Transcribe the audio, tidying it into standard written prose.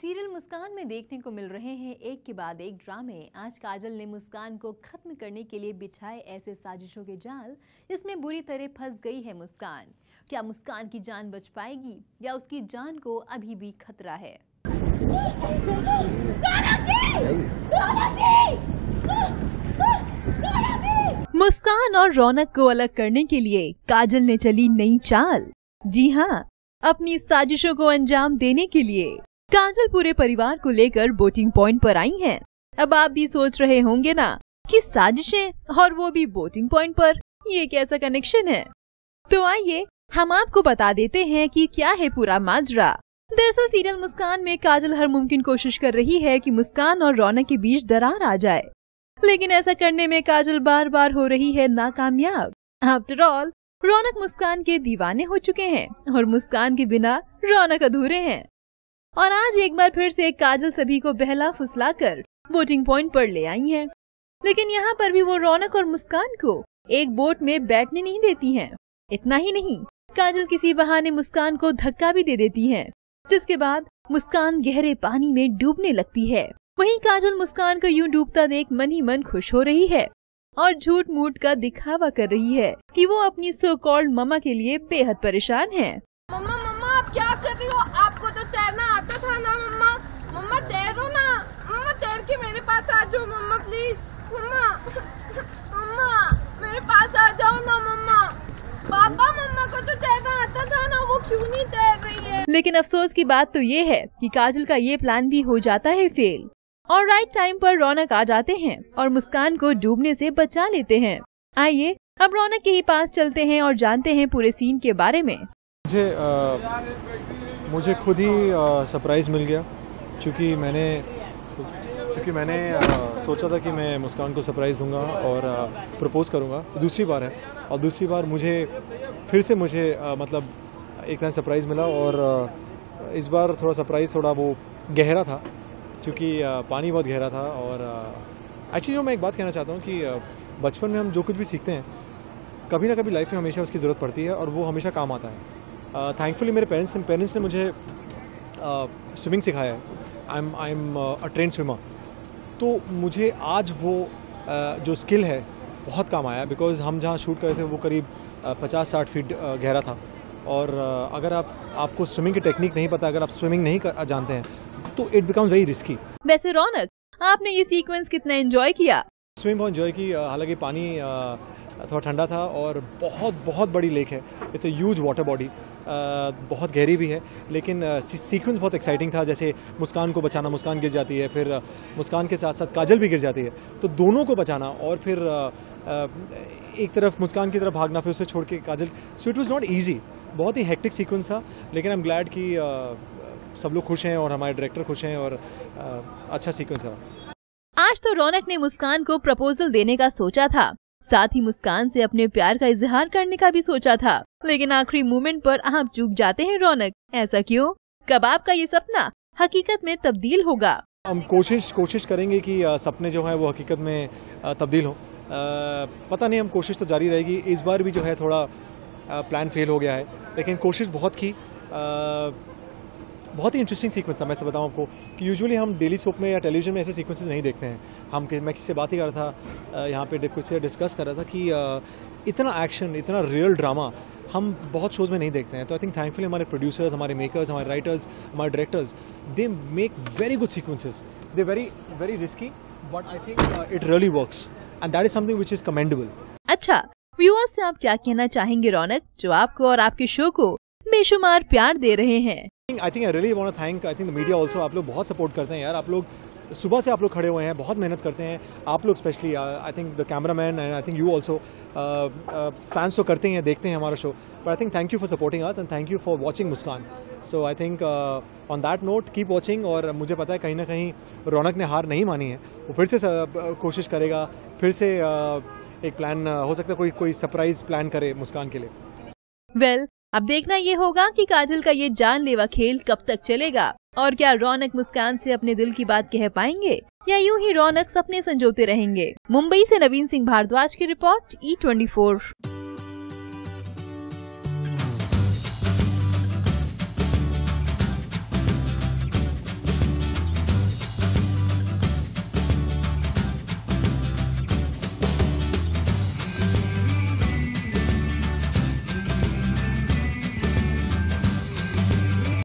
Serial मुस्कान में देखने को मिल रहे हैं एक के बाद एक ड्रामे। आज काजल ने मुस्कान को खत्म करने के लिए बिछाए ऐसे साजिशों के जाल, इसमें बुरी तरह फंस गई है मुस्कान। क्या मुस्कान की जान बच पाएगी या उसकी जान को अभी भी खतरा है? मुस्कान और रौनक को अलग करने के लिए काजल ने चली नई चाल। जी हाँ, अपनी साजिशों को अंजाम देने के लिए काजल पूरे परिवार को लेकर बोटिंग पॉइंट पर आई हैं। अब आप भी सोच रहे होंगे ना कि साजिशें और वो भी बोटिंग पॉइंट पर, ये कैसा कनेक्शन है? तो आइए हम आपको बता देते हैं कि क्या है पूरा माजरा। दरअसल सीरियल मुस्कान में काजल हर मुमकिन कोशिश कर रही है कि मुस्कान और रौनक के बीच दरार आ जाए, लेकिन ऐसा करने में काजल बार बार हो रही है नाकामयाब। आफ्टर ऑल रौनक मुस्कान के दीवाने हो चुके हैं और मुस्कान के बिना रौनक अधूरे हैं। और आज एक बार फिर से काजल सभी को बहला फुसलाकर बोटिंग पॉइंट पर ले आई हैं। लेकिन यहाँ पर भी वो रौनक और मुस्कान को एक बोट में बैठने नहीं देती हैं। इतना ही नहीं, काजल किसी बहाने मुस्कान को धक्का भी दे देती हैं, जिसके बाद मुस्कान गहरे पानी में डूबने लगती है। वहीं काजल मुस्कान को यूं डूबता देख मन ही मन खुश हो रही है और झूठ मूठ का दिखावा कर रही है कि वो अपनी सो कॉल्ड मम्मा के लिए बेहद परेशान है। मम्मा मम्मा आप क्या कर रही हो? आपको तो तैरना आता था ना मम्मा। मम्मा तैरो ना, मम्मा तैर के मेरे पास आ जाओ मम्मा प्लीज। मम्मा मम्मा मेरे पास आ जाओ ना मम्मा। पापा मम्मा को तो तैरना आता था ना, वो क्यों नहीं तैर रही है? लेकिन अफसोस की बात तो ये है कि काजल का ये प्लान भी हो जाता है फेल और राइट टाइम पर रौनक आ जाते हैं और मुस्कान को डूबने से बचा लेते हैं। आइए अब रौनक के ही पास चलते हैं और जानते हैं पूरे सीन के बारे में। मुझे खुद ही सरप्राइज़ मिल गया, क्योंकि मैंने सोचा था कि मैं मुस्कान को सरप्राइज़ दूंगा और प्रपोज़ करूंगा। दूसरी बार है और दूसरी बार फिर से मुझे मतलब एक तरह सरप्राइज़ मिला और इस बार थोड़ा सरप्राइज़ थोड़ा वो गहरा था, क्योंकि पानी बहुत गहरा था। और एक्चुअली मैं एक बात कहना चाहता हूँ कि बचपन में हम जो कुछ भी सीखते हैं, कभी ना कभी लाइफ में हमेशा उसकी ज़रूरत पड़ती है और वो हमेशा काम आता है। थैंकफुली मेरे पेरेंट्स ने मुझे स्विमिंग सिखाया है। I am a train swimmer. तो मुझे आज वो जो स्किल है बहुत काम आया, बिकॉज़ हम जहाँ शूट कर रहे थे वो करीब 50-60 फीट गहरा था। और अगर आपको स्विमिंग की टेक्निक नहीं पता, अगर आप स्विमिंग नहीं जानते हैं, तो इट बिकम्स वेरी रिस्की। वैसे रौनक, आपने ये सीक्वेंस कितना एंजॉय किया? स्विमिंग बहुत एंजॉय की। हालांकि पानी थोड़ा ठंडा था और बहुत बड़ी लेक है। It's a huge water body, बहुत गहरी भी है। लेकिन सीक्वेंस बहुत एक्साइटिंग था। जैसे मुस्कान को बचाना, मुस्कान गिर जाती है, फिर मुस्कान के साथ साथ काजल भी गिर जाती है, तो दोनों को बचाना और फिर एक तरफ मुस्कान की तरफ भागना, फिर उसे छोड़ के Kajal. So it was not easy, बहुत ही हेक्टिक सीक्वेंस था। लेकिन आई एम ग्लैड कि सब लोग खुश हैं और हमारे डायरेक्टर खुश हैं और अच्छा सीक्वेंस था। आज तो रौनक ने मुस्कान को प्रपोजल देने का सोचा था, साथ ही मुस्कान से अपने प्यार का इजहार करने का भी सोचा था, लेकिन आखिरी मोमेंट पर आप चूक जाते हैं रौनक। ऐसा क्यों? कब आपका ये सपना हकीकत में तब्दील होगा? हम कोशिश करेंगे कि सपने जो हैं वो हकीकत में तब्दील हो। पता नहीं, हम कोशिश तो जारी रहेगी। इस बार भी जो है थोड़ा प्लान फेल हो गया है, लेकिन कोशिश बहुत की। बहुत ही इंटरेस्टिंग सीक्वेंस था। मैं बताऊं आपको कि यूजुअली हम डेली सोप में या टेलीविजन में ऐसे सीक्वेंसेस नहीं देखते हैं। मैं किसी से बात ही कर रहा था यहाँ पे, कुछ से डिस्कस कर रहा था कि इतना एक्शन, इतना रियल ड्रामा हम बहुत शोज़ में नहीं देखते हैं। तो आई थिंक थैंकफुली हमारे प्रोड्यूसर्स, हमारे मेकर्स, हमारे राइटर्स, हमारे directors, they make very good sequences. They very risky, but I think it really works and that is something which is commendable. अच्छा, व्यूअर्स से आप क्या कहना चाहेंगे रौनक, जो आपको और आपके शो को बेशुमार प्यार दे रहे हैं? I think I really want to thank, I think the media also. आप लोग बहुत सपोर्ट करते हैं यार। आप लोग सुबह से आप लोग खड़े हुए हैं, बहुत मेहनत करते हैं आप लोग, specially I think the cameraman and I think you also. Fans तो करते हैं, देखते हैं हमारा show, but I think thank you for supporting us and thank you for watching Muskan. So I think on that note keep watching. और मुझे पता है कहीं ना कहीं रौनक ने हार नहीं मानी है, वो फिर से कोशिश करेगा, फिर से एक प्लान हो सकता है, कोई सरप्राइज प्लान करे मुस्कान के लिए। वेल, अब देखना ये होगा कि काजल का ये जानलेवा खेल कब तक चलेगा और क्या रौनक मुस्कान से अपने दिल की बात कह पाएंगे या यूं ही रौनक सपने संजोते रहेंगे। मुंबई से नवीन सिंह भारद्वाज की रिपोर्ट, E24।